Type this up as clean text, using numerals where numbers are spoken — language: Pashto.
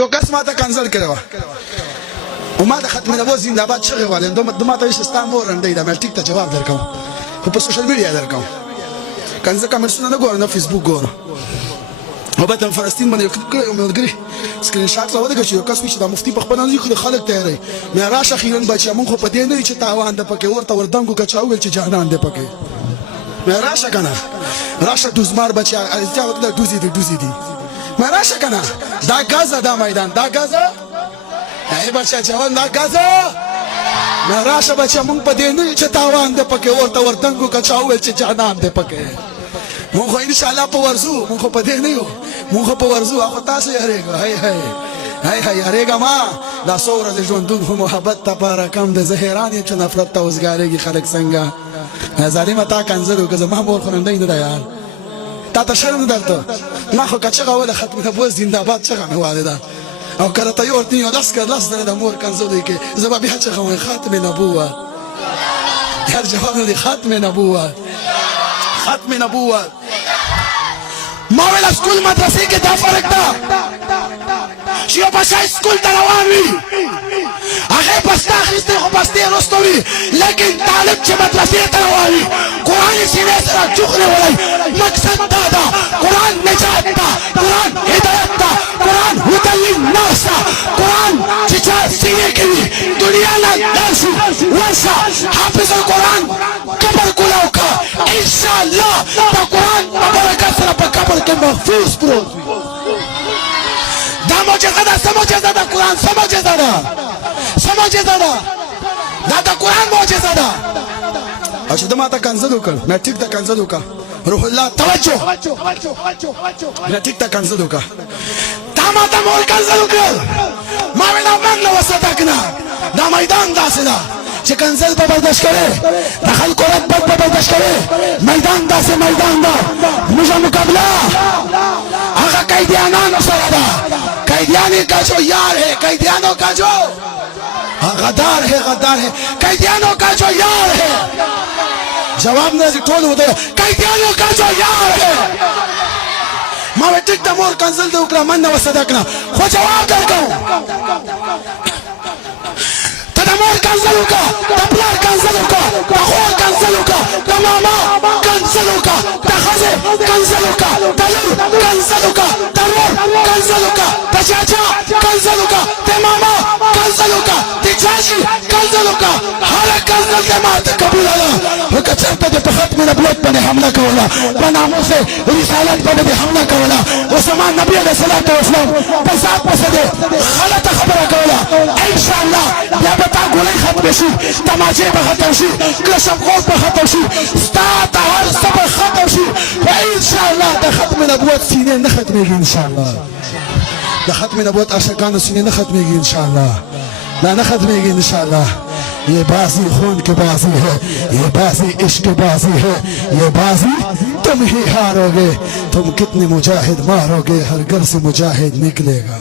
یو کس ما ته کنسل کړی وه او ما د ختم نبوت زنده‌باد چغې وهلې د ما ته وایي چې ستا مور رنډۍ ده مې ټیک ته جواب درکوم خو په سوشل میډیا درکوم کنه زه کمنټسونه نه ګورم نه فیسبوک ګورم او به د فلسطین باندې کړی یو ملګري سکرین شاټ راودرېږه چې یو کس وایي چې دا مفتي په خپله نه خو د خلک تیاری مې راشه خیرن بچیه مونږ خو په دې نه وي چې تاوان ده پکې ورته وردنګو که چا وویل چې جانان دی پکې مې راشه که نه راشه دوزمار بچیه چا ورته ډوزې دي ډوزې دي مې راشه که نه دا ګازه دا میدان دا ګازه ای بچیه جوان دا ګازه مې راشه بچیه مونږ په دې نه وي چې تاوان دی پکې ورته وردنګو که چا وویل چې جانان دی پکې مونږ خو انشاءالله په ورځو مونږ خو په دې نه یو مونږ خو په ورځو خو تاسو یارېږه هی هی هی هی یارېږه ما دا څو ورځې ژوندون خو محبت تپاره کم دی زه حیران یم چې نفرت ته اوسګارېږي خلک څنګه ظالمه تا کنځل وکړه زما مور خو رنډۍ نه ده یار تا ته شرم نه درته ما خو که چغه وله ختم نبوت زنده‌باد چغه مې والده او که راته یو ورته یو لس ځله د مور کنځل وکړې زه به بیا چغه وایم ختم نبوت یار جواب نه دی ختم نبوت ختم نبوت ما ویل سکول مدرسې کې دا فرق ده چې یو بچی سکول ته روان وي هغې بسته اخیستې خو بستې وروسته وي لیکن طالب چې مدرسې ته روان وي قرآن یې سینې سره جوخ نیولی مقصد دا ده قرآن نجات ده قرآن هدایت ده قرآن هدی للناس ده قرآن چې چا سینې کې وي دنیا نه لاړ شي ورشه حافظ القرآن قبر کلاو کا انشاءالله د قرآن په برکت سره په قبر کې محفوظ پروت وي دا معجزه ده څه معجزه ده قرآن څه معجزه ده څه معجزه ده دا د قرآن معجزه ده او چې ده ما ته کنځل وکړ میټریک ته کنځل وکړه روح الله توجه میټریک ته کنځل وکړه دا ما ته مور کنځل وکړل ما ویل من نه وصدقنا دا میدان داسې ده چې کنځل به برداشت کوې د خلکو رغبت به برداشت کوې میدان داسې میدان ده موږ مقابله هغه قیدیانانو سره ده قیدیانی کا جو یار ہے قیدیانوں کا جو غدار ہے غدار ہے قیدیانوں کا جو یار ہے جواب نه ټول وته قیدیانوں کا جو یار ہے ما ټیک ته مور کنسل د وکړه من نه وصدقنا خو جواب درکو ته د مور کنسل وکړه د پلار کنسل وکړه د خور کنسل وکړه د ماما کنسل وکړه د ښځې کنسل وکړه د لور کنسل وکړه د مور کنسل وکړه د چاچا کنسل وکړه د ماما کنسل وکړه د چاچي کنسل وکړه هره کنسل د ماته قبوله ده خو که چېرته دې په ختم نبوت باندې حمله کوله په ناموس رسالت باندې دې حمله کوله اوس زما نبي علیه السلام په ذات پسې دې غلطه خبره کوله انشاءالله بیا به تا ګولۍ ختمې شي تماچې به ختم شي کلشمخوف به ختم شي ستا د هر څه به ختم شي خو انشاءالله د ختم نبوت سینې نه ختمېږي انشاءالله د ختم نبوت عاشقانو سینې نه ختمېږي انشاءالله دا نه ختمېږي انشاءالله یہ بازی خون کی بازی ہے یہ بازی عشق بازی ہے یہ بازی تم ہی ہارو گے تم کتنے مجاہد مارو گے ہر گھر سے مجاہد نکلے گا